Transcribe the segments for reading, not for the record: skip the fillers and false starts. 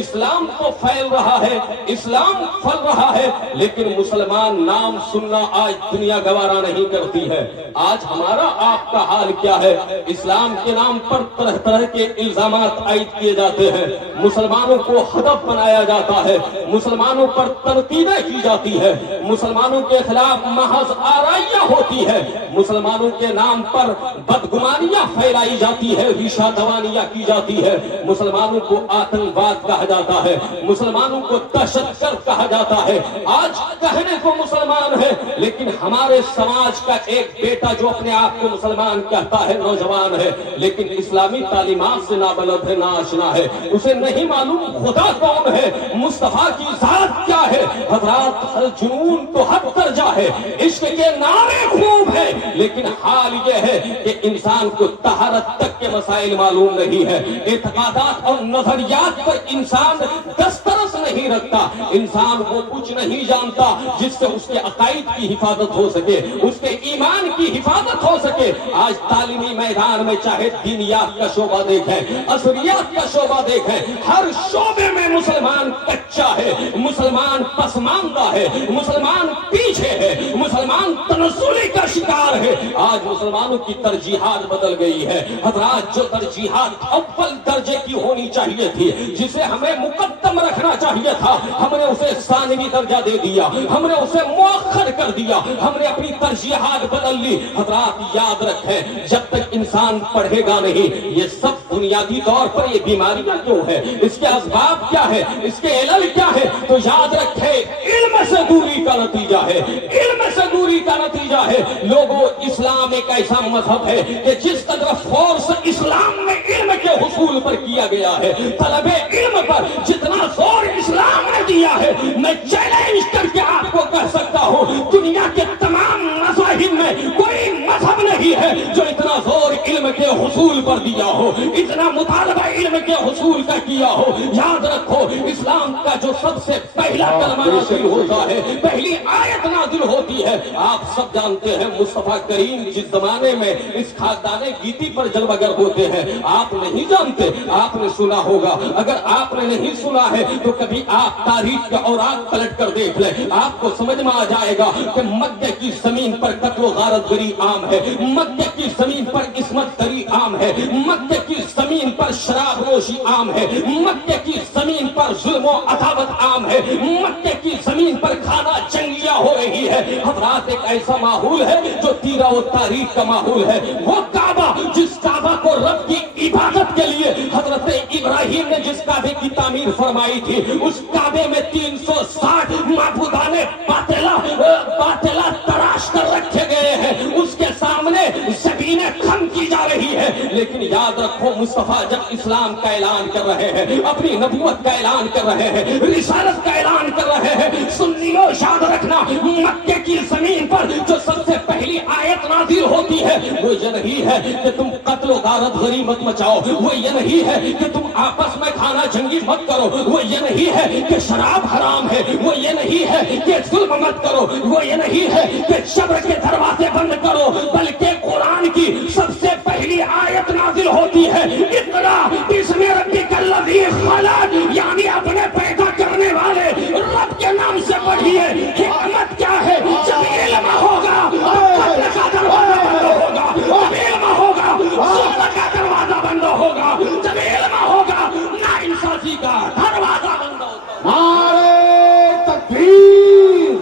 اسلام تو پھیل رہا ہے، اسلام پھل رہا ہے، لیکن مسلمان نام سننا آج دنیا گوارا نہیں کرتی ہے۔ آج ہمارا آپ کا حال کیا ہے؟ اسلام کے نام پر طرح طرح کے الزامات عائد کیے جاتے ہیں، مسلمانوں کو ہدف بنایا جاتا ہے، مسلمانوں پر تنقیدیں کی جاتی ہے، مسلمانوں کے خلاف محض آرائیاں ہوتی ہے، مسلمانوں کے نام پر بدگمانیاں پھیلائی جاتی ہے، ریشہ دوانیاں کی جاتی ہے، مسلمانوں کو آتنکواد کہا جاتا ہے، مسلمانوں کو دہشت گرد کہا جاتا ہے۔ آج کہنے کو مسلمان ہے، لیکن ہمارے سماج کا ایک بیٹا جو اپنے آپ کو مسلمان کہتا ہے، نوجوان ہے، لیکن اسلامی تعلیمات سے نابلد ہے، ناآشنا ہے، اسے نہیں معلوم خدا کون ہے، مصطفیٰ کی ذات کیا ہے۔ حضرات، جنون تو حد درجہ ہے، عشق کے نعرے خوب ہے، لیکن حال یہ ہے کہ انسان کو طہارت تک کے مسائل معلوم نہیں ہے، اعتقادات اور نظریات پر انسان دسترس نہیں رکھتا، انسان وہ کچھ نہیں جانتا جس سے اس کے عقائد کی حفاظت ہو سکے، اس کے ایمان کی حفاظت ہو سکے۔ آج تعلیمی میدان میں چاہے دینیات کا شعبہ دیکھیں، عصریات کا شعبہ دیکھیں، ہر شعبے میں مسلمان کچا ہے، مسلمان پسماندہ ہے، مسلمان پیچھے ہے، مسلمان تنزلی کا شکار ہے۔ آج مسلمانوں کی ترجیحات بدل گئی ہے۔ حضرات، جو ترجیحات اول درجے کی ہونی چاہیے تھی، جسے ہمیں مقدم رکھنا چاہیے تھا، ہم نے اسے ثانوی درجہ دے دیا، ہم نے اسے مؤخر کر دیا، ہم نے اپنی ترجیحات بدل لی۔ حضرات یاد رکھیں، جب تک انسان پڑھے گا نہیں، یہ سب بنیادی طور پر یہ بیماریاں کیوں ہے، اس کے اسباب کیا ہے، اس کے علل کیا ہے، تو یاد رکھیں علم سے دوری کا نتیجہ ہے، علم سے دوری کا نتیجہ ہے۔ لوگوں، اسلام ایک ایسا مذہب ہے کہ جس قدر فورس اسلام میں علم کے حصول پر کیا گیا ہے، طلب علم پر جتنا زور اسلام نے دیا ہے، میں چیلنج کر کے آپ کو کہہ سکتا ہوں، دنیا کے تمام مذاہب میں کوئی مذہب نہیں ہے جو اتنا زور علم کے حصول پر دیا ہو، اتنا مطالبہ علم کے حصول کا کیا ہو۔ یاد رکھو، اسلام کا جو سب سے پہلا کلمہ نازل ہوتا ہے، پہلی آیت نازل ہوتی ہے، آپ سب جانتے ہیں، مصطفیٰ کریم جس زمانے میں اس خاکدانِ گیتی پر جلوہ گر ہوتے ہیں، آپ نہیں جانتے، آپ نے سنا ہوگا۔ اگر آپ نے نہیں سنا ہے تو کبھی آپ تاریخ کے اوراق پلٹ کر دیکھ لیں، آپ کو سمجھ میں آ جائے گا کہ مکہ کی زمین پر قتل و غارت گری عام ہے، مکہ کی زمین پر عصمت دری عام ہے، مکہ کی زمین پر شراب نوشی عام ہے، مکہ کی زمین پر ظلم و عداوت عام ہے، مکہ کی زمین پر کھانا جنگیاں ہو رہی ہے۔ حضرات، ایک ایسا ماحول ہے جو تیرہ و تاریخ کا ماحول ہے۔ وہ کعبہ، جس کعبہ کو رب کی عبادت کے لیے حضرت ابراہیم نے جس کعبے کی تعمیر فرمائی تھی، اس کعبے میں 360 معبودان باطلہ تراش کر رکھے گئے ہیں، اس کے سامنے زمینیں خم کی جا رہی ہے۔ لیکن یاد رکھو، مصطفیٰ جب اسلام کا اعلان کر رہے ہیں، اپنی نبوت کا اعلان کر رہے ہیں، رسالت کا اعلان کر رہے ہیں، سنیو یاد رکھنا، مکہ کی زمین پر جو سب سے پہلی آیت نازل ہوتی ہے وہ یہ نہیں ہے کہ تم قتل و غارت غریبت مچاؤ، وہ یہ نہیں ہے کہ تم آپس میں کھانا جنگی مت کرو، وہ یہ نہیں ہے کہ شراب حرام ہے، وہ یہ نہیں ہے کہ ظلم مت کرو، وہ یہ نہیں ہے کہ شبر کے دروازے بند کرو، بلکہ قرآن کی سب سے پہلی آیت نازل ہوتی ہے، اقرا بسم ربک الذی خلق، یعنی اپنے پیدا کرنے والے رب کے نام سے پڑھیے۔ حکمت کیا ہے؟ جب علم ہوگا قتل کا دروازہ بند ہوگا، جب علم ہوگا ظلم کا دروازہ بند ہوگا، جب علم ہوگا ناانصافی کا دروازہ بند ہوگا۔ نعرے تکبیر،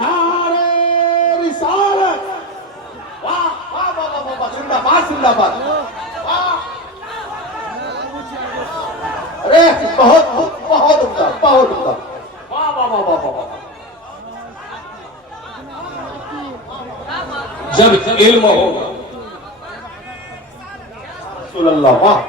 نعرے رسالت، واہ واہ واہ واہ، زندہ باد زندہ باد، ارے بہت بہت عمدہ، بہت عمدہ، واہ واہ واہ واہ واہ۔ جب علم ہوگا، رسول اللہ، واہ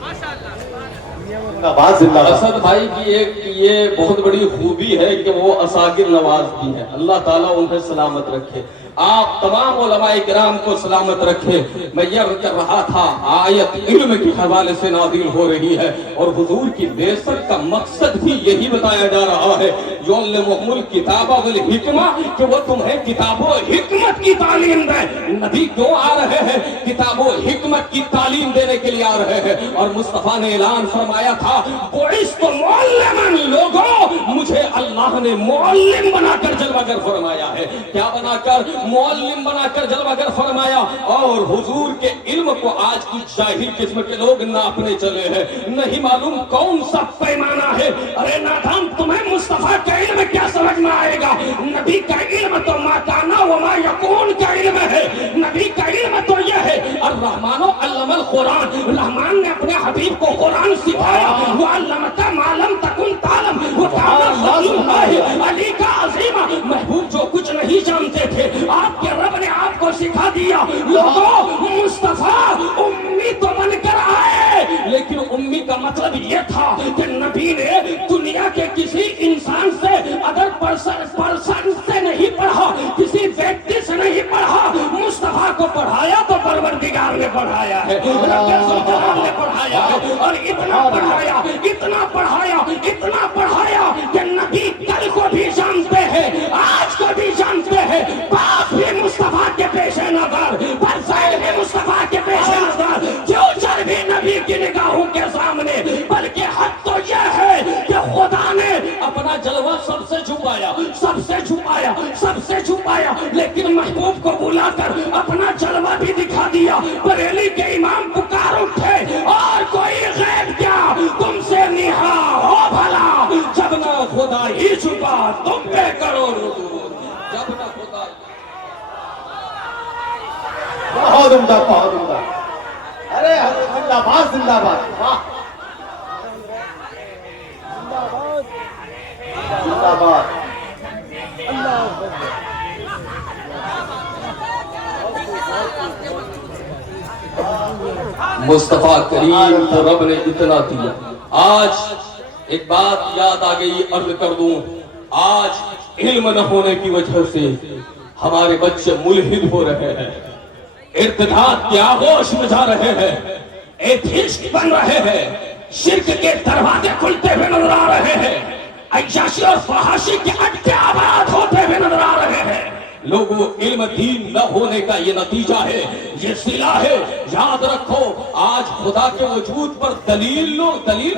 ماشاء اللہ۔ زندہ باد زندہ باد۔ اسد بھائی کی ایک یہ بہت بڑی خوبی ہے کہ وہ اساگر نواز بھی ہیں، اللہ تعالیٰ انہیں سلامت رکھے، آپ تمام علماء کرام کو سلامت رکھے۔ میں یہ کہہ رہا تھا آیت علم کے حوالے سے نازل ہو رہی ہے اور حضور کی بعثت کا مقصد بھی یہی بتایا جا رہا ہے، یعلمہم الکتاب والحکمہ، کہ وہ تمہیں کتاب و حکمت کی تعلیم دیں۔ نبی کیوں آ رہے ہیں؟ کتاب و حکمت کی تعلیم دینے کے لیے آ رہے ہیں، اور مصطفیٰ نے اعلان فرمایا تھا بعثت معلما، لوگوں مجھے اللہ نے معلم بنا کر جلوہ گر فرمایا ہے۔ کیا بنا کر؟ معلم بنا کر جلوہ گر فرمایا۔ اور حضور کے علم کو آج کی جاہل قسم کے لوگ ناپنے چلے ہیں، نہیں معلوم کون سا پیمانہ ہے۔ ارے نادان، تمہیں مصطفیٰ کا علم کیا سمجھ میں آئے گا؟ نبی کا علم تو ما کانا وما یکون کا علم ہے، نبی کا علم تو یہ ہے الرحمن علم القرآن، رحمان نے اپنے حبیب کو قرآن سکھایا، وعلمک ما لم تکن تعلم وکان فضل اللہ علیک عظیما۔ محبوب جو کچھ نہیں جانتے تھے آپ کے رب نے آپ کو سکھا دیا۔ لوگوں مصطفیٰ امی تو بن کر آئے، لیکن امی کا مطلب یہ تھا کہ نبی نے دنیا کے کسی انسان سے ادر پرسن سے نہیں پڑھا، کسی ویکتی سے نہیں پڑھا، مصطفیٰ کو پڑھایا تو پروردگار نے پڑھایا ہے، رب ذوالجلال نے پڑھایا ہے، اور اتنا پڑھایا، اتنا پڑھایا، اتنا پڑھایا کہ نبی کل کو بھی جانتے ہیں، آج کو بھی جانتے ہیں، باپ بھی مصطفیٰ کے پیش نظر، فرزند بھی مصطفیٰ کے پیش نظر، فیوچر بھی نبی کی نگاہوں کے سامنے۔ بلکہ حق تو یہ ہے کہ خدا نے اپنا جلوہ سب سے چھپایا، سب سے چھپایا، سب سے چھپایا، لیکن محبوب کو بلا کر اپنا جلوہ بھی دکھا دیا۔ بریلی کے امام پکار اٹھے، اور کوئی غیب کیا تم سے نہا ہو بھلا، جب نہ خدا ہی چھپا تم پہ کرو رجوع، جب نہ خدا۔ بہت عمدہ، بہت عمدہ۔ ارے حضرت زندہ باد زندہ باد، واہ زندہ باد۔ مصطفیٰ کریم کو رب نے اتنا دیا۔ آج ایک بات یاد آ گئی، عرض کر دوں، آج علم نہ ہونے کی وجہ سے ہمارے بچے ملحد ہو رہے ہیں، ارتداد کے آغوش میں جا رہے ہیں، ایتھیسٹ بن رہے ہیں، شرک کے دروازے کھلتے ہوئے نظر آ رہے ہیں، عیاشی اور فحاشی کے اڈے آباد ہوتے ہوئے نظر آ رہے ہیں۔ لوگوں، علم دین نہ ہونے کا یہ نتیجہ ہے، یہ صلہ ہے۔ یاد رکھو، آج خدا کے وجود پر دلیل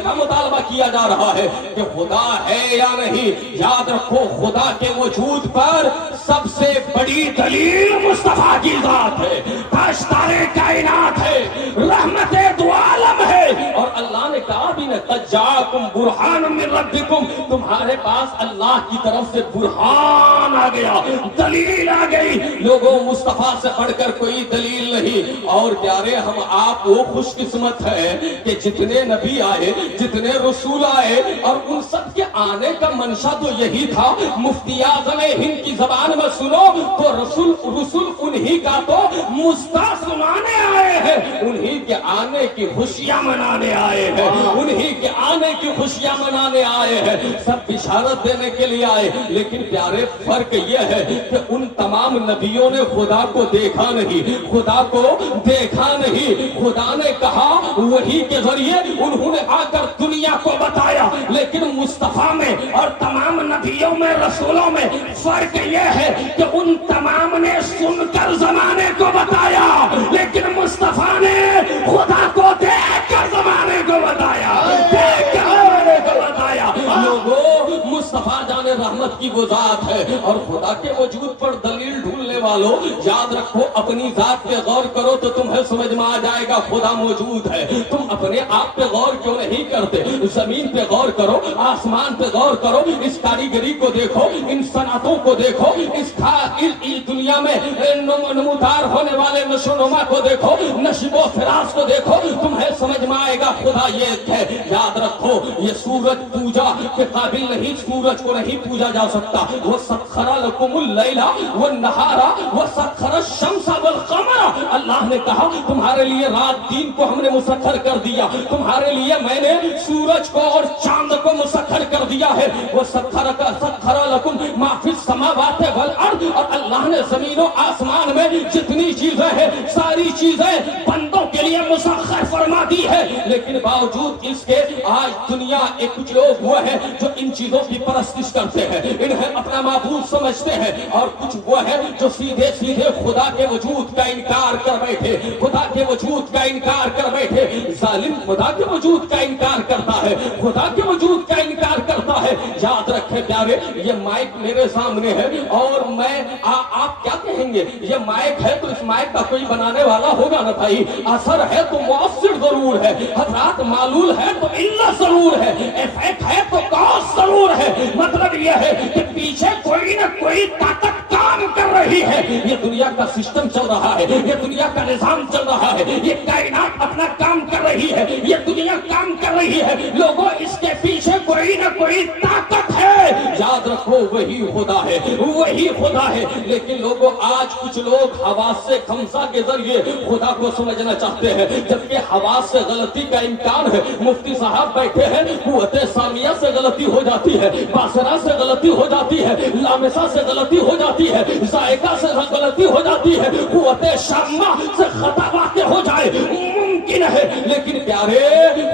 کا مطالبہ کیا جا رہا ہے کہ خدا ہے یا نہیں۔ یاد رکھو، خدا کے وجود پر سب سے بڑی دلیل مصطفیٰ کی ذات ہے، تاجدار کائنات ہے، رحمت دو عالم ہے۔ اور اللہ نے کہا بھی نہ قد جاءکم برہان من ربکم، تمہارے پاس اللہ کی طرف سے برہان آ گیا، دلیل آ گئی۔ لوگوں، مصطفیٰ سے بڑھ کر کوئی دلیل نہیں۔ اور پیارے، ہم آپ وہ خوش قسمت ہے کہ جتنے نبی آئے، جتنے رسول آئے، اور ان سب کے آنے کا منشا تو یہی تھا، مفتی اعظم ہند کی زبان میں سنو تو رسول انہی کا تو مستہ سنانے آئے ہیں، انہی کے آنے کی خوشیاں منانے آئے ہیں، انہی کے آنے کی خوشیاں منانے آئے ہیں، سب بشارت دینے کے لیے آئے۔ لیکن پیارے، فرق یہ ہے کہ ان تمام نبیوں نے خدا کو دیکھا نہیں، خدا کو دیکھا نہیں۔ خدا نے کہا وحی کے ذریعے انہوں نے آ کر دنیا کو بتایا، لیکن مصطفیٰ میں اور تمام نبیوں میں، رسولوں میں فرق یہ ہے کہ ان تمام نے سن کر زمانے کو بتایا، لیکن مصطفیٰ نے خدا کو دیکھ کر زمانے کو بتایا، دیکھ کر زمانے کو بتایا۔ لوگوں، مصطفیٰ جان رحمت کی وہ ذات ہے، اور خدا کے وجود پر دلیل ڈھونڈنے والوں، یاد رکھو، اپنی ذات پہ غور کرو تو تمہیں سمجھ میں آ جائے گا خدا موجود ہے۔ تم اپنے آپ پہ غور کیوں نہیں کرتے؟ زمین پہ غور کرو، آسمان پہ غور کرو، اس کاریگری کو دیکھو، ان صنعتوں کو دیکھو، اس دنیا میں نمودار ہونے والے نشو نما کو دیکھو، نشیب و فراز کو دیکھو، تمہیں سمجھ میں آئے گا خدا یہ ہے۔ یاد رکھو، یہ سورج پوجا کے قابل نہیں، سورج کو نہیں پوجا جا سکتا۔ وہ سخر لکم اللیل والنہار वसख्खर अश-शम्स वल-क़मर, अल्लाह ने कहा तुम्हारे लिए रात दिन को हमने मुसख्खर कर दिया, तुम्हारे लिए मैंने सूरज को और चांद को मुसख्खर कर दिया है। वसख्खर लकुम मा फिस समावाति वल अर्द, और अल्लाह ने जमीनों आसमान में जितनी चीजें हैं सारी चीजें बंदों के लिए मुसख्खर फरमा दी है। लेकिन बावजूद इसके आज दुनिया के कुछ लोग वो हैं जो इन चीजों की परस्तिश करते हैं, इन्हें अपना माबूद समझते हैं, और कुछ वो है जो सीधे सीधे खुदा के वजूद का इनकार कर बैठे, खुदा के वजूद का इनकार कर बैठे। जालिम खुदा के वजूद का इनकार करता है, खुदा के वजूद का इनकार करता है। याद रखे प्यारे, ये माइक मेरे सामने है और मैं आप क्या कहेंगे, ये माइक है तो इस माइक का कोई बनाने वाला होगा ना भाई। असर है तो मुअस्सिर जरूर है, हजरात मालूल है तो इल्लत जरूर है, इफेक्ट है तो कॉज जरूर है। मतलब यह है कि पीछे कोई ना कोई ताकत काम कर रही है। ये दुनिया का सिस्टम चल रहा है, ये दुनिया का निजाम चल रहा है, ये कायनात अपना काम कर रही है, ये दुनिया काम कर रही है। लोगों इसके पीछे कोई ना कोई ताकत है, याद रखो वही खुदा है, वही खुदा है। लेकिन लोगों आज कुछ लोग हवास से खमसा के जरिए खुदा को समझना चाहते हैं, जबकि हवास से गलती का इम्कान है। मुफ्ती साहब बैठे हैं, कुव्वते सामिया से गलती हो जाती है, बासरा से गलती हो जाती है, लामिसा से गलती हो जाती है, जायका से गलती हो जाती है, कुव्वते शामा से खता वाक़ हो जाए मुमकिन है। लेकिन प्यारे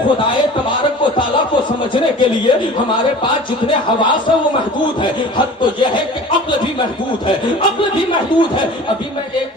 खुदाए तबारक व तआला को समझने के लिए हमारे पास जितने हवास है वो महदूद है। हद तो यह है कि अक्ल भी महदूद है, अक्ल भी महदूद है। अभी मैं एक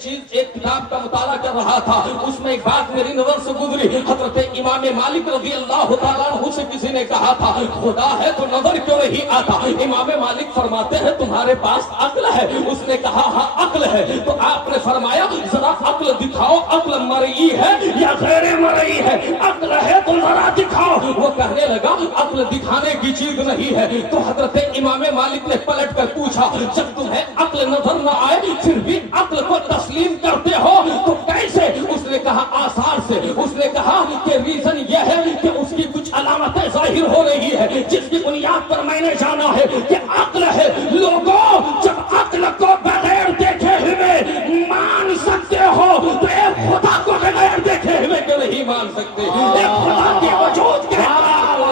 किताब का मुताला कर रहा था, उसमें एक बात मेरी नजर से गुजरी। हजरत इमाम मालिक रज़ी अल्लाह तआला अन्हु से किसी ने कहा था खुदा है तो नजर क्यों नहीं आता। इमाम मालिक फरमाते हैं तुम्हारे पास अक्ल है। उसने कहा हाँ अक्ल है। तो आपने फरमाया जरा अक्ल दिखाओ, अक्ल मरई है या गैर मरई है, अक्ल है तो जरा दिखाओ। वो कहने लगा अक्ल दिखाने की चीज नहीं है। तो हजरत इमाम मालिक ने पलट कर पूछा जब तुम्हें अक्ल नजर न आए फिर भी अक्ल को तस्लीम करते हो तो कैसे। उसने कहा आसार से। उसने कहा कि रीजन यह है कि उसकी कुछ अलामतें जाहिर हो रही है जिसकी बुनियाद पर मैंने जाना है कि अक्ल है। लोगों जब अक्ल को बगैर देखे हुए मान सकते हो तो एक खुदा को बगैर देखे हुए क्यों नहीं मान सकते। एक खुदा के वजूद के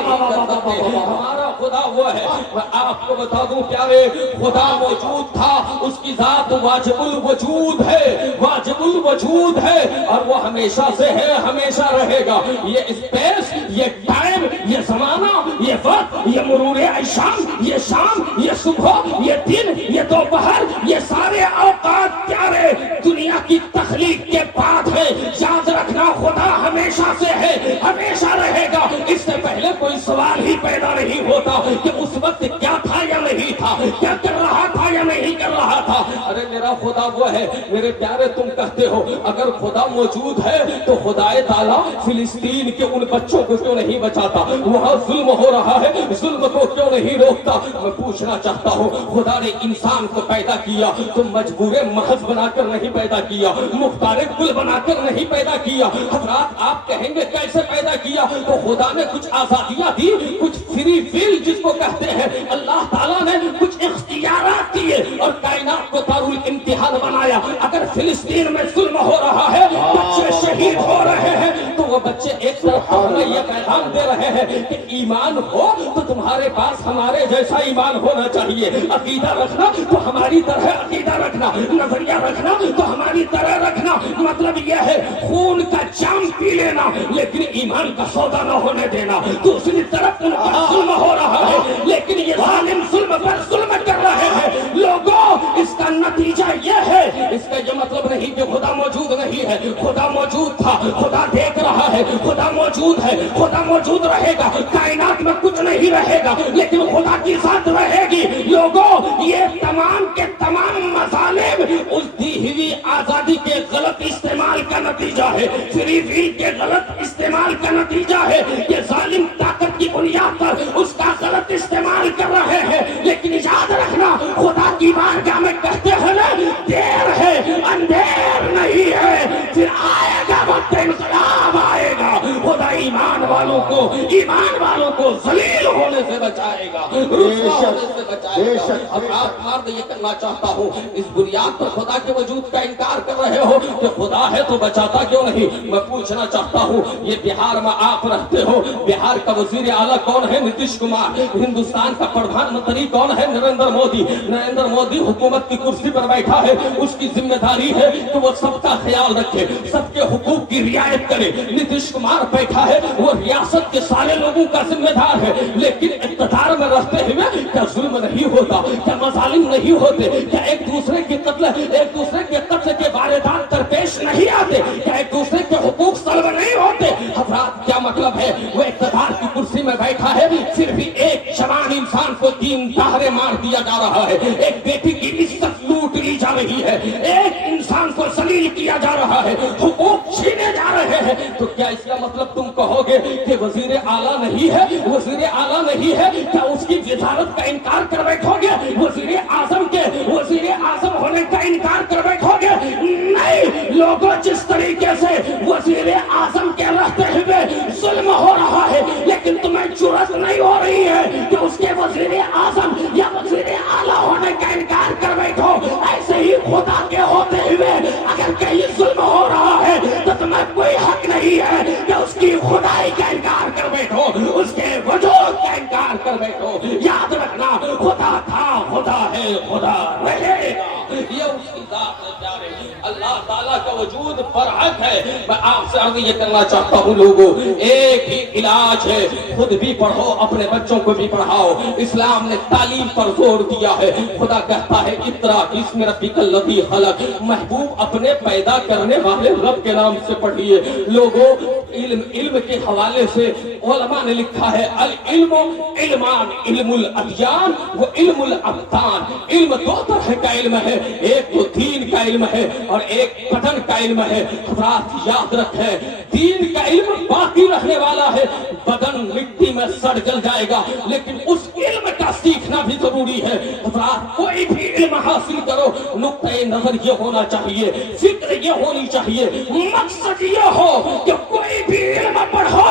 हमारा खुदा वो है। मैं आपको बता दूं प्यारे, खुदा मौजूद था, उसकी जात वाजिबुल वजूद है, वाजिबुल वजूद है और वो हमेशा से है, हमेशा रहेगा। ये स्पेस, ये टाइम, ये जमाना, ये वक्त, ये मुरूरे शाम, ये शाम, ये सुबह, ये दिन, ये दोपहर, ये सारे औकात प्यारे दुनिया की तख्लीक के बाद है। याद रखना खुदा हमेशा से है, हमेशा रहेगा। इससे पहले कोई सवाल ही पैदा नहीं होता कि उस वक्त क्या था या नहीं था, क्या कर रहा था या नहीं कर रहा था। अरे मेरा खुदा वो है। मेरे प्यारे तुम कहते हो अगर खुदा मौजूद है तो खुदाए ताला फिलिस्तीन के उन बच्चों को क्यों नहीं बचाता, वहां जुल्म हो रहा है, जुल्म को क्यों नहीं रोकता। मैं पूछना चाहता हूँ खुदा ने इंसान को पैदा किया तो मजबूरे महज बनाकर नहीं पैदा किया, मुख्तारे कुल बनाकर नहीं पैदा किया। हजरात आप कहेंगे कैसे पैदा किया, तो खुदा ने कुछ आजादियां दी, कुछ फ्री विल जिसको कहते हैं, अल्लाह ताला ने कुछ इख्तियारात दिए और कायनात को दारुल इम्तिहान बनाया। अगर फिलिस्तीन में जुल्म हो रहा है, बच्चे शहीद हो रहे हैं, तो वो बच्चे एक तरफ हमें ये पैगाम दे रहे हैं कि ईमान हो तो तुम्हारे पास हमारे जैसा ईमान होना चाहिए, अकीदा रखना तो हमारी तरह अकीदा रखना, नजरिया रखना तो हमारी तरह रखना। मतलब यह है खून का जाम पी लेना लेकिन ईमान का सौदा न होने देना। दूसरी तरफ उनका जुल्म हो रहा है लेकिन ये जालिम जुल्म पर जुल्म कर रहे हैं। लोगों इसका नतीजा यह है, इसका ये मतलब नहीं कि खुदा मौजूद नहीं है, खुदा मौजूद था, खुदा देख रहा है, खुदा मौजूद है, खुदा मौजूद रहेगा। कायनात में कुछ नहीं रहेगा लेकिन खुदा की जात रहेगी। लोगों ये तमाम के तमाम मसालिम उस दी हुई आजादी के गलत इस्तेमाल का नतीजा है, फ्री विल के गलत इस्तेमाल का नतीजा है। ये जालिम ताकत की बुनियाद पर उसका गलत इस्तेमाल कर रहे हैं। लेकिन याद रखना खुदा की बारगाह में कहते हैं ना देर है अंधेर नहीं है, फिर आएगा वक्त इनकलाब आएगा। खुदा ईमान वालों को ایمان والوں کو ذلیل ہونے سے بچائے گا، رسوا ہونے سے بچائے گا۔ اب آپ مرد یہ کرنا چاہتا ہوں، اس بنیاد پر خدا کے وجود کا انکار کر رہے ہو کہ خدا ہے تو بچاتا کیوں نہیں؟ میں پوچھنا چاہتا ہوں، یہ بہار میں آپ رہتے ہو، بہار کا وزیر اعلیٰ کون ہے؟ نتیش کمار۔ ہندوستان کا پردھان منتری کون ہے؟ نریندر مودی۔ نریندر مودی حکومت کی کرسی پر بیٹھا ہے، اس کی ذمہ داری ہے کہ وہ سب کا خیال رکھے، سب کے حقوق کی رعایت کرے۔ نتیش کمار بیٹھا ہے، وہ ریاست کے سارے لوگوں کا ذمہ دار ہے، لیکن اقتدار میں رہتے ہوئے کیا ظلم نہیں ہوتا؟ کیا مظالم نہیں ہوتے؟ کیا ایک دوسرے کے قتل کے واردات درپیش نہیں آتے؟ کیا ایک دوسرے کے حقوق سلب نہیں ہوتے؟ حضرات کیا مطلب ہے؟ وہ اقتدار کی کرسی میں بیٹھا ہے، پھر بھی ایک جوان انسان کو 3 دہرے مار دیا جا رہا ہے، ایک بیٹی کی عزت لوٹ لی جا رہی ہے، ایک انسان کو ذلیل کیا جا رہا ہے، حقوق چھینے جا رہے ہیں۔ تو کیا اس کا مطلب تم کہو گے کہ وزیر اعلیٰ نہیں ہے؟ وزیر اعلیٰ نہیں ہے، کیا اس کی وزارت کا انکار کر بیٹھو گے؟ وزیر اعظم ہونے کا انکار کر بیٹھو گے؟ نہیں لوگوں، جس طریقے سے وزیر اعظم کے رہتے ہوئے ظلم ہو رہا ہے، لیکن تمہیں جرأت نہیں ہو رہی ہے کہ اس کے وزیر اعظم یا وزیر اعلیٰ ہونے کا انکار کر بیٹھو۔ ایسے ہی خدا کے ہوتے ہوئے اگر کہیں ظلم ہو رہا ہے تو تمہیں کوئی حق نہیں ہے کہ اس کی خدائی کا انکار کر بیٹھو، اس کے وجود کا انکار کر بیٹھو۔ یاد رکھنا، خدا تھا، خدا ہے، خدا رہے گا، یہ اس کی ذات ہے پیارے۔ اللہ تعالیٰ کا وجود برحق ہے۔ میں آپ سے عرض یہ کرنا چاہتا ہوں لوگوں، ایک ہی علاج ہے، خود بھی پڑھو، اپنے بچوں کو بھی پڑھاؤ۔ اسلام نے تعلیم پر زور دیا ہے۔ خدا کہتا ہے اقرأ باسم ربک الذی خلق، محبوب اپنے پیدا کرنے والے رب کے نام سے پڑھیے۔ لوگوں، علم کے حوالے سے علماء نے لکھا ہے العلم علمان، علم الادیان و علم الابدان۔ علم 2 طرح کا علم ہے، ایک تو دین کا علم ہے اور ایک بدن کا علم ہے۔ حضرات یاد رکھیں، دین کا علم باقی رہنے والا ہے، بدن مٹی میں سڑ جل جائے گا، لیکن اس علم کا سیکھنا بھی ضروری ہے۔ حضرات کوئی بھی علم حاصل کرو، نقطۂ نظر یہ ہونا چاہیے، فکر یہ ہونی چاہیے، مقصد یہ ہو کہ کوئی بھی علم پڑھو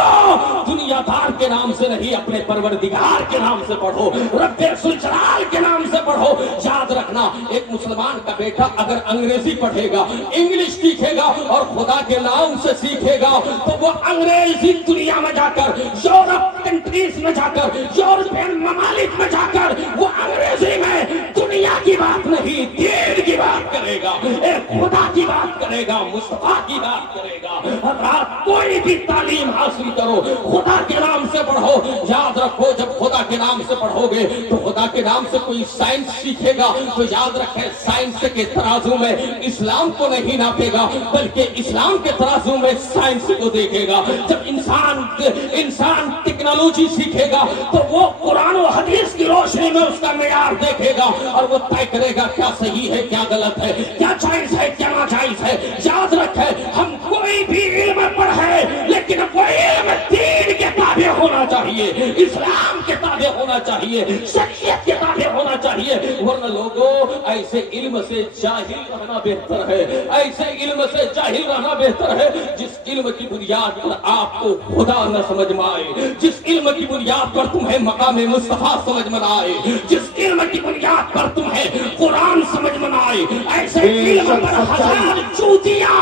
دنیا دار کے نام سے نہیں، اپنے پروردگار کے نام سے پڑھو، رب ذوالجلال کے نام سے پڑھو۔ یاد رکھنا، ایک مسلمان کا بیٹا اگر انگریزی پڑھے گا، انگلش سیکھے گا اور خدا کے نام سے سیکھے گا تو وہ انگریزی دنیا میں جا کر، یورپ کنٹریز میں جا کر، یورپین ممالک میں جا کر وہ انگریزی میں دنیا کی بات نہیں، دین کی بات کرے گا، ایک خدا کی بات کرے گا، مصطفیٰ کی بات کرے گا۔ حضرات کوئی بھی تعلیم حاصل کرو، خدا کے نام سے پڑھو۔ یاد رکھو، جب خدا کے نام سے پڑھو گے تو خدا کے نام سے کوئی سائنس سیکھے گا تو یاد رکھیں، سائنس کے ترازو میں اسلام کو نہیں ناپے گا، بلکہ اسلام کے ترازو میں سائنس کو دیکھے گا۔ جب انسان ٹیکنالوجی سیکھے گا تو وہ قرآن و حدیث کی روشنی میں اس کا معیار دیکھے گا اور وہ طے کرے گا کیا صحیح ہے، کیا غلط ہے، کیا جائز ہے، کیا ناجائز ہے۔ یاد رکھیں، ہم کوئی بھی علم پڑھیں لیکن وہ علم دین کے تابع ہونا چاہیے، اسلام کے تابع ہونا چاہیے، شریعت کے تابع ہونا چاہیے، ورنہ لوگوں ایسے علم سے جاہل رہنا بہتر ہے، ایسے علم سے جاہل رہنا بہتر ہے جس علم کی بنیاد پر آپ کو خدا نہ سمجھ میں آئے، جس علم کی بنیاد پر تمہیں مقام مصطفیٰ سمجھ میں نہ آئے، جس علم کی بنیاد پر تمہیں قرآن سمجھ میں نہ آئے۔ ایسے علم پر ہزار چوتیاں،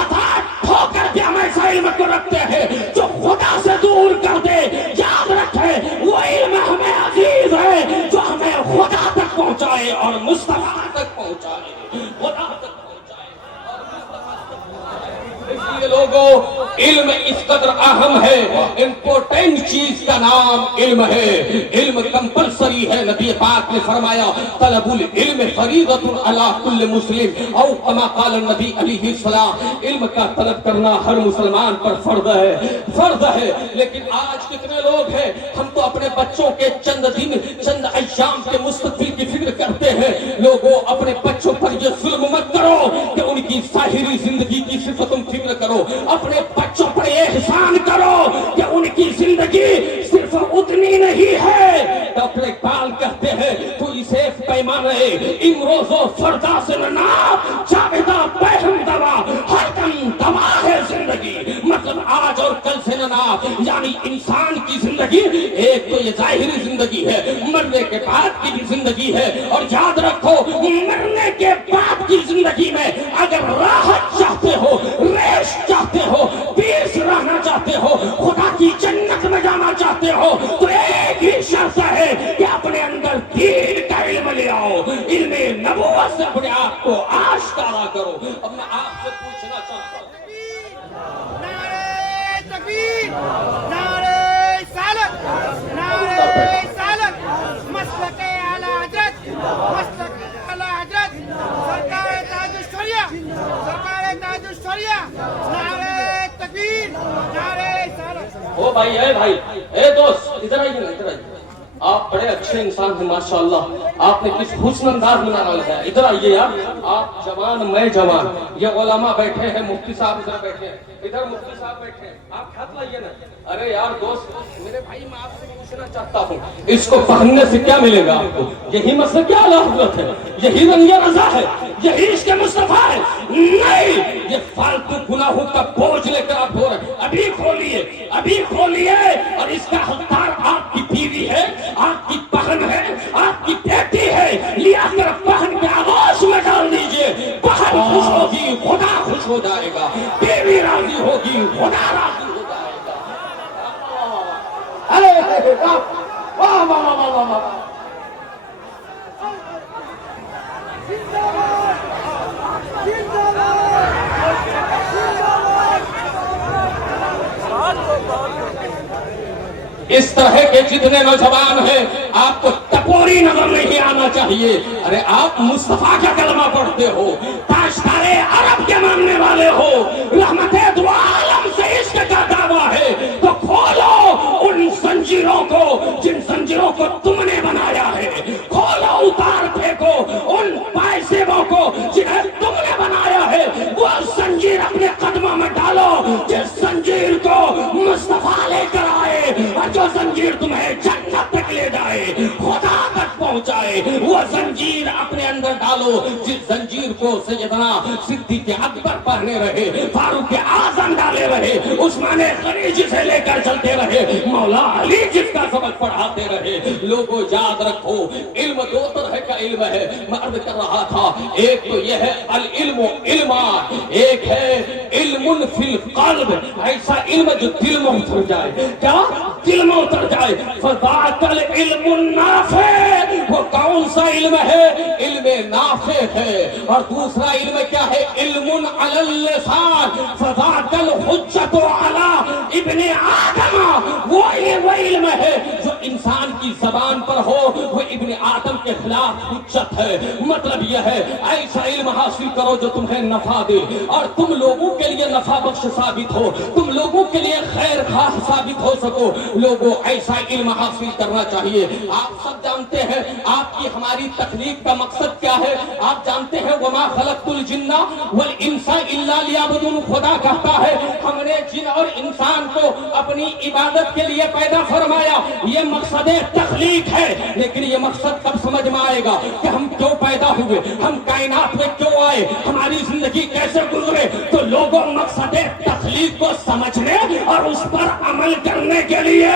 ہزار ٹھوکر بھی ہم ایسا علم کو رکھتے ہیں جو خدا سے دور کر دے۔ یاد رکھیں، وہ علم ہمیں عزیز ہے جو ہمیں خدا تک پہنچائے اور مصطفیٰ تک پہنچائے، خدا تک پہنچائے اور مصطفیٰ تک پہنچائے۔ اس لیے لوگوں، علم اس قدر اہم ہے، امپورٹنٹ چیز کا نام علم ہے، علم کمپلسری ہے۔ نبی پاک نے فرمایا طلب العلم فریضۃ علی کل مسلم، او کما قال النبی علیہ السلام، علم کا طلب کرنا ہر مسلمان پر فرض ہے۔ لیکن آج کتنے لوگ ہیں، ہم تو اپنے بچوں کے چند دن، چند ایام کے مستقبل کی فکر کرتے ہیں۔ لوگوں، اپنے بچوں پر یہ ظلم مت کرو کہ ان کی ظاہری زندگی کی صرف تم فکر کرو، اپنے بچوں پر احسان کرو کہ ان کی زندگی صرف اتنی نہیں ہے۔ ڈاکٹر اقبال کہتے ہیں تو اسے پیمانے امروز و فردا سے ناب، جاویدہ بہم دوا، ہر دم دوا ہے زندگی۔ مطلب آج اور کل سے जननाथ, यानी इंसान की जिंदगी एक तो ये जाहिरी जिंदगी है, मरने के बाद की भी जिंदगी है। और याद रखो, मरने के बाद की जिंदगी में अगर राहत चाहते हो, रेश चाहते हो, पीस रहना चाहते हो, खुदा की जन्नत में जाना चाहते हो, तो एक ही शर्त है कि अपने अंदर दीन का इल्म ले आओ, इल्मे नबूवत से अपने आप को आश्कारा करो। अब मैं आपसे पूछना चाहता हूँ, नारे तकबीर, नारे सालत, नारे सालत, मसलके आला हजरत, मसलके आला हजरत, सरकार ताजुश शरिया, सरकार ताजुश शरिया, नारे तकबीर, नारे सालत। ओ भाई, ए दोस्त, इधर आइए ना, इधर आइए। आप बड़े अच्छे इंसान हैं माशाअल्लाह, आपने किस हुस्न अंदाज में नारा लगाया। इधर आइए यार, आप जवान मैं जवान, ये उलमा बैठे हैं, मुफ्ती साहब इधर बैठे हैं, इधर मुफ्ती साहब बैठे हैं, आप हाथ लाइए ना। अरे यार दोस्त, मेरे भाई मैं आपसे पूछना चाहता हूँ, इसको पहनने से क्या मिलेगा आपको? यही मसला क्या हजरत है? यही रंगे रजा है? यही इश्क मुस्तफा है? नहीं, ये फालतू गुनाहों का बोझ लेकर आप हो रहे। अभी खोलिए और इसका हकदार आपकी बीवी है, आपकी बहन है, आपकी बेटी है, लिया कर बहन के आगोश में डाल दीजिए। बहन खुश होगी, खुदा खुश हो जाएगा, बीवी राजी होगी, खुदा राजी हो जाएगा। अरे वाह वाह वाह वाह वाह वाह। इस तरह के जितने नौजवान हैं, आपको टपोरी नजर नहीं आना चाहिए। अरे आप मुस्तफा का कलमा पढ़ते हो, ताजदारे अरब के मानने वाले हो, रहमते दो आलम से इश्क का दावा है, तो खोलो उन जंजीरों को जिन जंजीरों को तुमने बनाया है, खोलो उतार फेंको उन पैसेबों को जिन्हें तुमने बनाया है, वो जंजीर अपने कदमों में डालो जिस जंजीर को मुस्तफा लेकर आए, और जो जंजीर तुम्हें जन्नत तक ले जाए, खुदा तक पहुंचाए, वो जंजीर अपने अंदर डालो जिस जंजीर को सैयदना सिद्दीक़ अकबर पहने रहे, फारूक आजम डाले रहे, उस्मान गनी जिसे लेकर चलते रहे, मौला अली जिसका सबक पढ़ाते रहे। लोगों याद रखो, इल्म दो तरह का इल्म है, मैं अर्ज कर रहा था। एक तो यह है अल इल्म इल्मान, एक है इल्मुन फिल क़ल्ब, ऐसा इल्म जो दिल में उतर जाए। क्या? दिल में उतर जाए। फज़ाकल इल्मुन नाफ़े, वो कौन सा इल्म है? इल्म नाफ़े है। और दूसरा इल्म क्या है? इल्मुन अलल लिसान, फज़ाकल हुज्जतु अला इब्ने आदम, वो इल्म है जो इंसान की जबान पर हो, वो इब्ने आदम के खिलाफ हुज्जत है। मतलब यह है, ऐसा इल्म हासिल करो जो तुम्हें नफा दे और तुम लोगों के लिए नफा बख्श साबित हो, तुम लोगों के लिए खैर खाह साबित हो सको। लोगों ऐसा इल्म हासिल करना चाहिए। आप सब जानते हैं आपकी हमारी तकलीफ का मकसद क्या है। आप जानते हैं वमा खलक़तुल जिन्ना वल इंसा इल्ला लियअबुदून, खुदा कहता है हमने जिन और इंसान को अपनी इबादत के लिए पैदा फरमाया। ये मकसद तखलीक है, लेकिन ये मकसद कब समझ में आएगा कि हम क्यों पैदा हुए, हम कायनात में क्यों आए, हमारी जिंदगी कैसे गुजरे। तो लोगों मकसद तखलीक को समझने और उस पर अमल करने के लिए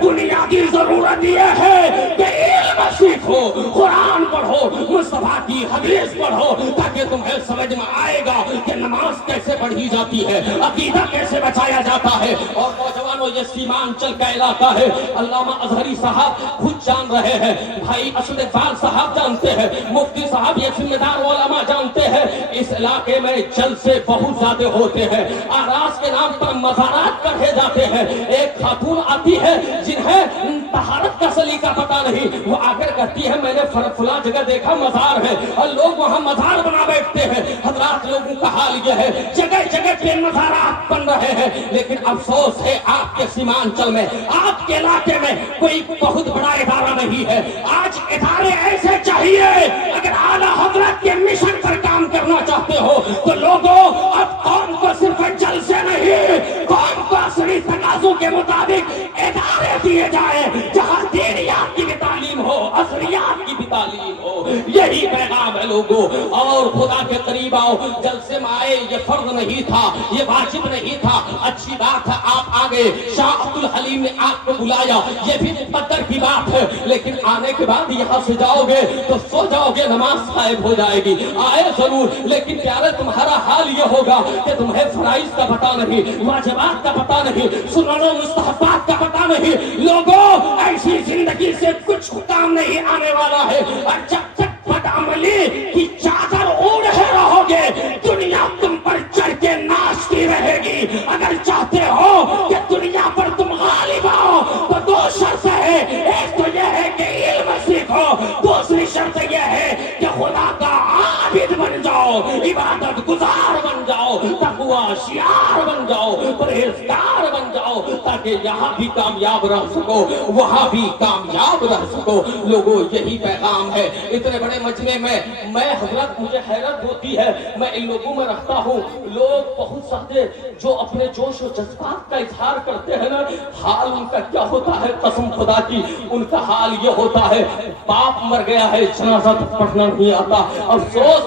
बुनियादी जरूरत यह है कि इल्म सीखो, कुरान पढ़ो, मुस्तफा की हदीस पढ़ो, ताकि तुम्हें समझ में आएगा कि नमाज कैसे पढ़ी जाती है, अकीदा कैसे बचाया जाता है। और नौजवानों, ये सीमांचल का इलाका है, अल्लामा अजहरी साहब खुद जान रहे हैं, भाई असद इकबाल साहब जानते हैं, मुफ्ती साहब, ये जिम्मेदार उलमा जानते हैं। इस इलाके में जलसे बहुत ज्यादा होते हैं, आरास के नाम पर मज़ारात करके जाते हैं। एक खातून आती है जिन्हें तहारत का सलीका पता नहीं, वो आकर कहती है मैंने फला जगह देखा मजार है, और लोग वहाँ मजार बना बैठते हैं। हजरात, लोगों का हाल यह है, जगह जगह पे मजारात बन रहे हैं, लेकिन अफसोस है आपके सीमांचल में, आपके इलाके में कोई बहुत बड़ा इदारा नहीं है। आज इदारे ऐसे चाहिए, अगर आला हजरत के मिशन पर काम करना चाहते हो तो लोगों अब कौम को सिर्फ जलसे नहीं, कौम को असली तकाज़ों के मुताबिक इदारे दिए जाए जहाँ दीनियात की भी तालीम हो, असलियात की भी तालीम हो। यही पैगाम है लोगों, और खुदा के करीब आओ। जलसे में आए ये फर्ज नहीं था, ये वाजिब नहीं था, अच्छी बात है आप आ गए, शाह अब्दुल हलीम ने आपको बुलाया, ये भी मुकद्दर की बात है, लेकिन आने के बाद यहाँ से जाओगे तो सो जाओगे, नमाज साहिब हो जाएगी। आए जरूर, लेकिन प्यारे तुम्हारा हाल ये होगा कि तुम्हें फराइज का पता नहीं, वाजिबात का पता नहीं, सुन्नत मुस्तहबात का पता नहीं। लोगों, ऐसी जिंदगी से कुछ काम नहीं आने वाला है, और जब तक बदअमली की चादर ओढ़े रहोगे, दुनिया तुम पर चढ़ के नाचती रहेगी। अगर चाहते हो कि दुनिया पर तुम गालिब आओ तो दो शर्त है, एक तो यह है कि इल्म सीखो, दूसरी शर्त यह है कि खुदा का आबिद बन जाओ, इबादत गुजार बन जाओ, तकवा शियार बन जाओ, परहेजगार बन जाओ, ताकि यहाँ भी कामयाब रह सको, वहाँ भी कामयाब रह सको। लोगों, यही पैगाम है। इतने बड़े मजमे में मैं हजरत, मुझे हैरत होती है, मैं इन लोगों में रखता हूँ, लोग बहुत सारे जो अपने जोश और जज्बात का इजहार करते हैं ना, हाल उनका क्या होता है, कसम खुदा की उनका हाल ये होता है, बाप मर गया है, जनाजा तो पढ़ना नहीं आता, अफसोस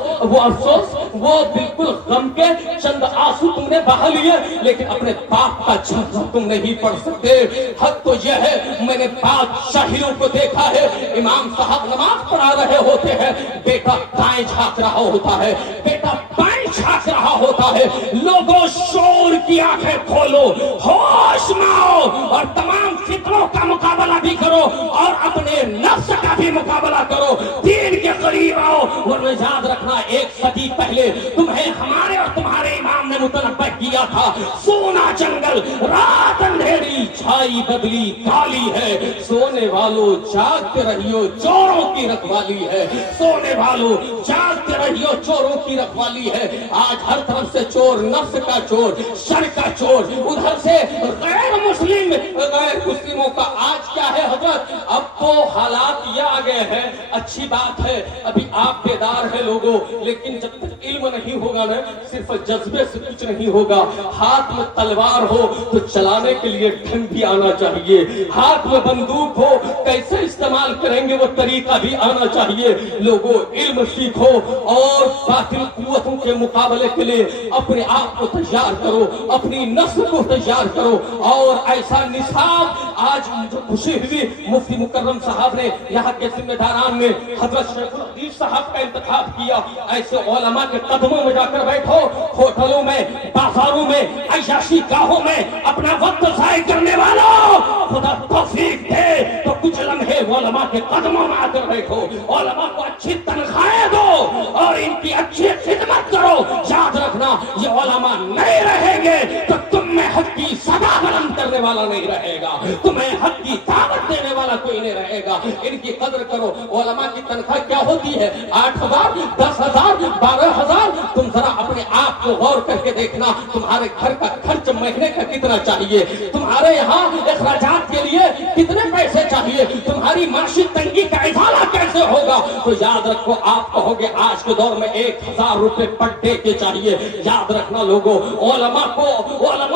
वो बिल्कुल गम के चंद आंसू तुमने बहा लिए, लेकिन अपने बाप का जनाजा तुम नहीं पढ़ सकते। हद तो यह है, मैंने बादशाहियों को देखा है, इमाम साहब नमाज पढ़ा रहे होते हैं, बेटा दाएं झांक रहा होता है, बेटा बाएं झांक रहा होता है। लोगों, शोर की आंखें खोलो, होश में आओ, और तमाम फितरों का मुकाबला भी करो, और अपने नफ्स का भी मुकाबला करो, दीन के करीब आओ। और याद रखना, एक सदी पहले तुम्हें हमारे और तुम्हारे इमाम ने मुतनब्बह किया था, सोना जंगल, रात अंधेरी, छाई बदली काली है, सोने वालों जागते रहियो, चोरों की रखवाली है, सोने वालों जागते रहियो, चोरों की रखवाली है। आज हर तरफ से चोर, नफ्स का चोर, शर का चोर, उधर से गैर मुस्लिमों का। आज क्या है हजरत, अब तो हालात ये आ गए हैं, अच्छी बात है अभी आप बेदार है लोगों, लेकिन जब तक इल्म नहीं होगा ना, सिर्फ जज्बे से कुछ नहीं होगा। हाथ में तलवार हो तो चलाने के लिए ढंग भी आना चाहिए, हाथ में बंदूक हो कैसे इस्तेमाल करेंगे वो तरीका भी आना चाहिए। लोगों, इल्म सीखो और बातिल कुव्वतों के मुकाबले के लिए अपने आप को तैयार करो, अपनी नस्ल को तैयार करो, और ऐसा निसाब। आज मुझे खुशी हुई, मुफ्ती मुकर्रम साहब ने यहाँ के जिम्मेदारान ने हजरत शेखुल हदीस साहब का इंतखाब किया। ऐसे उलमा के कदमों में जाकर बैठो, होटलों में, बाजारों में, ऐशाशी गाहों में अपना वक्त ज़ाय करने वालों, खुदा तौफीक दे तो कुछ लम्हे उलमा के कदमों में आकर बैठो, उलमा को अच्छी तनख्वाहें दो और इनकी अच्छी खिदमत करो। याद रखना, ये उलमा नहीं रहेंगे तो तुम में हक की सदा बुलंद करने वाला नहीं रहेगा, तुम्हें हक की दावत देने वाला कोई नहीं रहेगा। इनकी कदर करो। उलमा की तनख्वाह क्या होती है? 8,000, 10,000, 12,000। तुम जरा अपने आप को गौर करके देखना, तुम्हारे घर का खर्च महीने का कितना चाहिए, तुम्हारे यहाँ अखराजात के लिए कितने पैसे चाहिए, तुम्हारी माशी तंगी का इजाला कैसे होगा। तो याद रखो, आप कहोगे आज के दौर में 1,000 रुपए पर डे के चाहिए। याद रखना लोगों, उलमा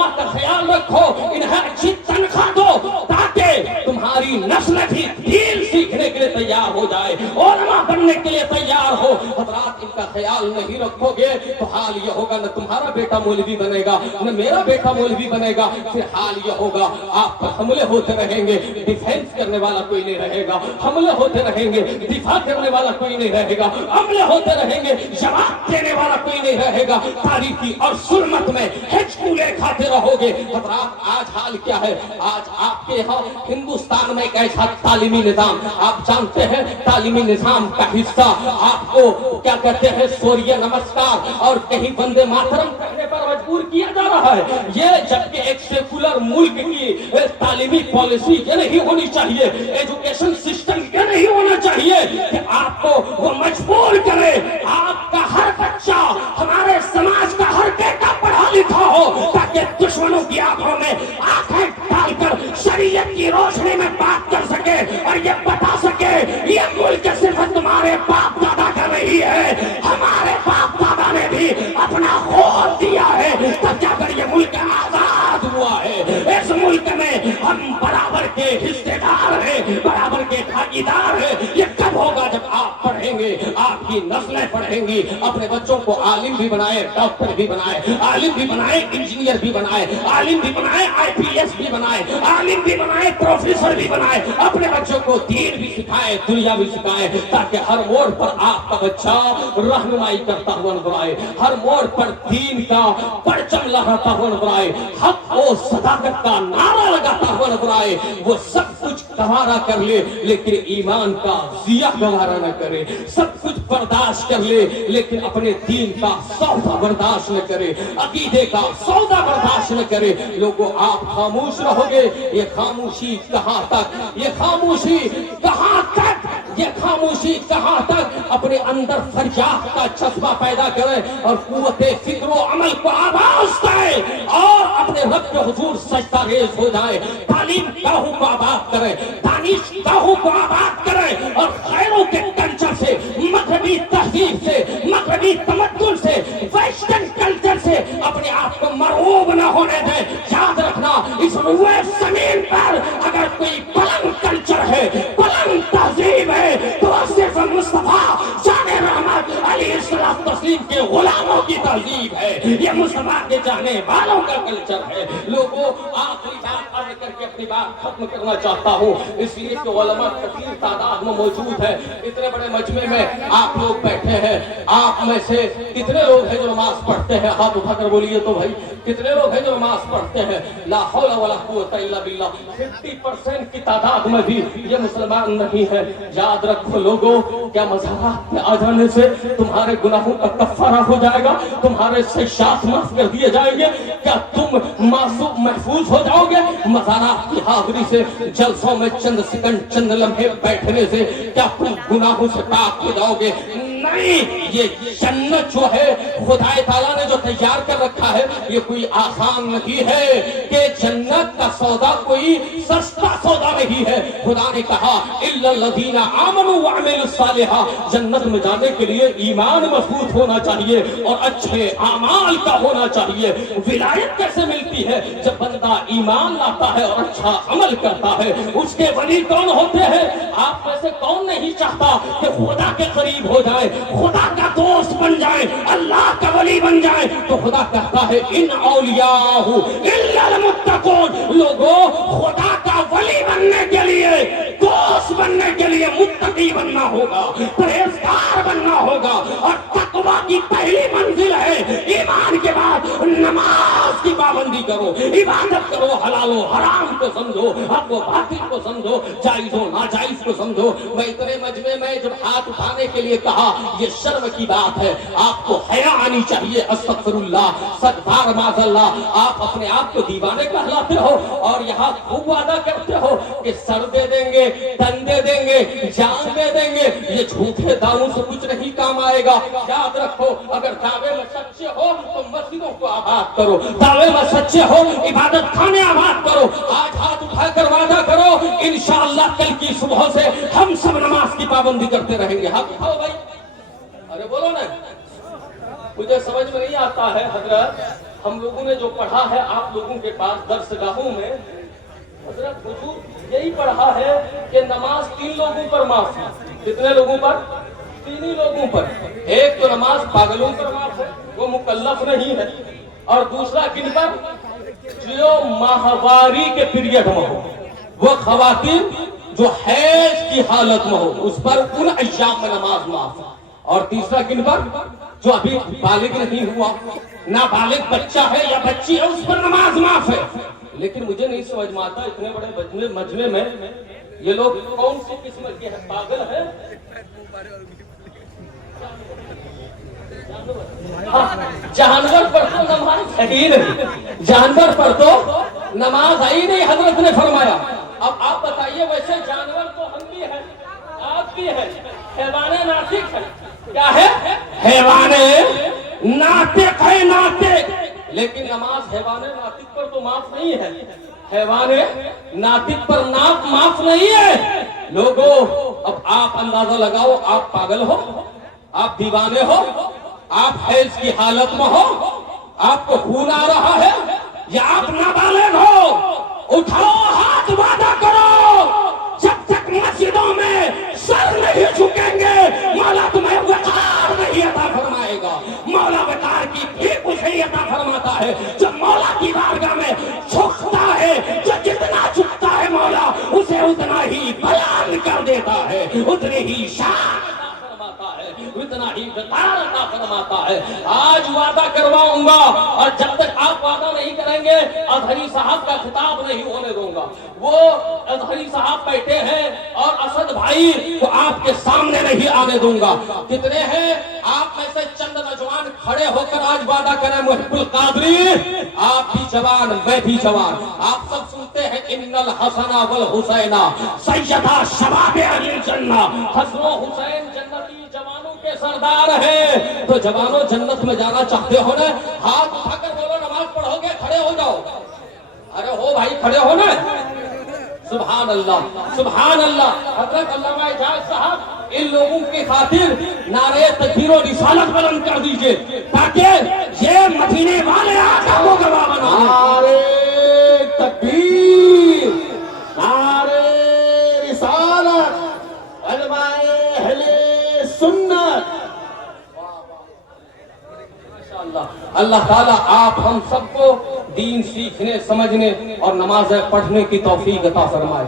का ख्याल रखो, इन्हें अच्छी तनख्वाह दो ताकि तुम्हारी नस्ल भी दीन सीखने के लिए तैयार हो जाए, उलमा बनने के लिए तैयार हो। हजरात, इनका ख्याल नहीं रखोगे तो हाल ये होगा, न तुम्हारा बेटा मौलवी बनेगा, न मेरा बेटा मौलवी बनेगा। फिर हाल ये होगा, आप पर हमले होते रहेंगे, डिफेंस करने वाला कोई नहीं रहेगा, हमले होते रहेंगे, दिफा करने वाला कोई नहीं रहेगा, हमले होते रहेंगे, जवाब देने वाला कोई नहीं रहेगा। तारीखी और सुन्नत में हिचकुले खाते रहोगे। हजरात, आज हाल क्या है? आज आपके यहाँ हिंदुस्तान में एक ऐसा तालीमी निजाम, आप जानते हैं तालीमी निजाम का हिस्सा आपको क्या कहते हैं, सूर्य नमस्कार और कहीं वंदे मातरम करने पर मजबूर किया जा रहा है। ये जबकि एक सेकुलर मुल्क की तालीमी पॉलिसी ये नहीं होनी चाहिए, एजुकेशन सिस्टम ये नहीं होना चाहिए कि आपको वो मजबूर करे। आपका हर बच्चा, हमारे समाज का हर बेटा पढ़ा लिखा हो ताकि दुश्मनों की आंखों में आंखें डालकर शरीयत की रोशनी में बात कर सके और ये बता सके ये मुल्क सिर्फ तुम्हारे बाप दादा का नहीं है, हमारे बाप दादा ने भी अपना खून दिया है, तब जाकर ये मुल्क आजाद हुआ है। इस मुल्क में हम बराबर के हिस्सेदार हैं, बराबर के भागीदार हैं। ये कब होगा? जब आप पढ़ेंगे, आप आपकी नस्लें पढ़ेंगी। अपने बच्चों को आलिम भी बनाए, डॉक्टर भी बनाए, आलिम भी बनाए, इंजीनियर भी बनाए, आलिम भी बनाए, IPS भी बनाए, आलिम भी बनाए, प्रोफेसर भी बनाए। अपने बच्चों को दीन भी सिखाए, दुनिया भी सिखाए, ताकि हर मोड़ पर आपका बच्चा रहनुमाई करता हुआ नजर आए, हर मोड़ पर दीन का परचम लहराता हुआ नजर आए, हक और सदाकत का नारा लगाता हुआ नजर आए। वो सब कुछ गवारा कर ले लेकिन ईमान का जिया गवारा न करे, सब कुछ बर्दाश्त कर ले लेकिन अपने दीन का सौदा बर्दाश्त न करे, अकीदे का सौदा बर्दाश्त न करे। लोगों, आप खामोश रहोगे, ये खामोशी कहां तक, ये खामोशी कहां तक, ये खामोशी कहां तक अपने अंदर फरियाद का जज्बा पैदा करे और कुव्वते फिक्र व अमल को आवाज दे और अपने रब के हुजूर सजदा रेज़ हो जाए। तालीम गाहों को आबाद करे, दानिश गाहों को आबाद करे और खैरों के कल्चर से, मगरबी तहजीब से, मगरबी तमद्दुन से, वेस्टर्न कल्चर से अपने आप को मरहूब न होने दे। याद रखना, इस रुए जमीन पर अगर कोई बुलंद कल्चर है, बुलंद तहजीब है, तो सिर्फ मुस्तफा जाने रहमत अलैहिस्सलाम तस्लीम के गुलामों की तहजीब है। ये मुस्तफा के जाने वालों का कल्चर है। लोगों, आखिरी बात अर्ज करके अपनी बात खत्म करना चाहता हूँ, इसलिए कि उलमा कसीर तादाद में मौजूद है। इतने बड़े मजमे में आप लोग बैठे हैं, आप में से कितने लोग हैं जो नमाज पढ़ते हैं? हाथ उठाकर बोलिए तो भाई, कितने लोग हैं जो नमाज पढ़ते हैं? ला हौला वला कुव्वता इल्ला बिल्लाह। 50% की तादाद में भी ये मुसलमान नहीं है। याद रखो लोगों, क्या मज़ारात में आ जाने से तुम्हारे गुनाहों का कफ़ारा हो जाएगा? तुम्हारे सयात माफ कर दिए जाएंगे? क्या तुम मासूम महफूज हो जाओगे? मज़ारात की हाज़िरी से, जलसों में चंद सेकंड, चंद लम्हे बैठने से क्या तुम गुनाहों से पाक हो जाओगे? नहीं, ये जन्नत जो है खुदा ताला ने जो तैयार कर रखा है, ये कोई आसान नहीं है कि जन्नत का सौदा कोई सस्ता सौदा नहीं है। खुदा ने कहा इल्लल्लज़ीना आमनू व अमिलुस सालिहात, जन्नत में जाने के लिए ईमान मजबूत होना चाहिए और अच्छे आमाल का होना चाहिए। विलायत कैसे मिलती है? जब बंदा ईमान लाता है और अच्छा अमल करता है। उसके वली कौन होते हैं? आप में से कौन नहीं चाहता कि खुदा के करीब हो जाए, खुदा का दोस्त बन जाए, अल्लाह का वली बन जाए? तो खुदा कहता है इन औलियाहु इल्लल मुत्तकून। लोगों, खुदा का वली बनने के लिए, दोस्त बनने के लिए मुत्तकी बनना होगा, परहेजगार बनना होगा। और तकवा की पहली मंजिल है ईमान के बाद नमाज की पाबंदी करो, इबादत करो, हलालो हराम को समझो, हक व बातिल को समझो, जायज़ व नाजायज को समझो। मैं इतने मजमे में जब हाथ उठाने के लिए कहा, ये शर्म की बात है, आपको हया आनी चाहिए। अस्तगफिरुल्लाह, सत्तार माज़ल्लाह। आप अपने आप को दीवाने कहलाते हो और यहाँ खूब वादा करते हो कि सर दे देंगे, तन दे देंगे, जान दे देंगे। ये झूठे दावों से कुछ नहीं काम आएगा। याद रखो, अगर दावे में सच्चे हो तो मस्जिदों को आबाद करो, दावे में सच्चे हो इबादत खाने आबाद करो। आज हाथ उठाकर वादा करो, इंशाअल्लाह कल की सुबह से हम सब नमाज की पाबंदी करते रहेंगे। हाथ उठाओ भाई, अरे बोलो ना। मुझे समझ में नहीं आता है हजरत, हम लोगों ने जो पढ़ा है आप लोगों के पास दर्सगाहों में, हजरत हुजूर यही पढ़ा है कि नमाज 3 लोगों पर माफ है। कितने लोगों पर? 3 ही लोगों पर। एक तो नमाज पागलों पर माफ है, वो मुकल्लफ नहीं है। और दूसरा किन पर? जो माहवारी के पीरियड में हो, वो खवातीन जो हैज की हालत में हो, उस पर उन अय्याम में नमाज माफ है। और तीसरा किन पर? जो अभी बालिग नहीं हुआ, नाबालिग बच्चा है या बच्ची है, उस पर नमाज माफ है। लेकिन मुझे नहीं समझ में आता, इतने बड़े मजमे में ये लोग कौन सी किस्म के हैं? पागल है? जानवर पर तो नमाज है ही नहीं, जानवर पर तो नमाज है ही नहीं, हजरत ने फरमाया। अब आप बताइए, वैसे जानवर तो हम भी हैं, आप भी हैं, हैवाने नातिक है। क्या है? हैवाने नातिक है, नातिक। लेकिन नमाज हैवाने नातिक पर तो माफ नहीं है, हैवाने नातिक पर माफ नहीं है। लोगों, अब आप अंदाजा लगाओ, आप पागल हो, आप दीवाने हो, आप हैज की हालत में हो, आपको खून आ रहा है, या आप नाबालिग हो? उठाओ हाथ, वादा करो, जब तक मस्जिदों में سر نہیں جھکیں گے مولا تمہیں وقار نہیں عطا فرمائے گا. مولا وقار کی بھی خوشی عطا فرماتا ہے جب مولا کی بارگاہ میں جھکتا ہے. جو جتنا جھکتا ہے مولا اسے اتنا ہی بیان کر دیتا ہے, اتنی ہی شان اتنا ہی وقار عطا فرماتا ہے. آج وعدہ کرواؤں گا اور جب تک آپ وعدہ نہیں کریں گے اظہری صاحب کا خطاب نہیں ہونے دوں گا. وہ اظہری صاحب بیٹھے ہیں اور اسد بھائی کو آپ کے سامنے نہیں آنے دوں گا. کتنے ہیں آپ میں سے چند نوجوان کھڑے ہو کر آج وعدہ کریں محب القادری, آپ بھی جوان میں بھی جوان. آپ سب سنتے ہیں ان الحسن والحسین سیدا شباب اہل الجنہ. حسن و حسین جنتی جوانوں کے سردار ہیں. تو جوانوں جنت میں جانا چاہتے ہو نا, ہاتھ اٹھا کر بولو نماز پڑھو گے, کھڑے ہو جاؤ. ارے ہو بھائی کھڑے ہو نا. سبحان اللہ سبحان اللہ. حضرت علامہ اعجاز صاحب ان لوگوں کی خاطر نعرہ تکبیر و رسالت بلند کر دیجئے تاکہ یہ مدینے والے آقا کو گواہ بنا. نعرہ تکبیر, نعرہ رسالت, علماء اہل سنت. اللہ تعالیٰ آپ ہم سب کو دین سیکھنے سمجھنے اور نمازیں پڑھنے کی توفیق عطا فرمائے.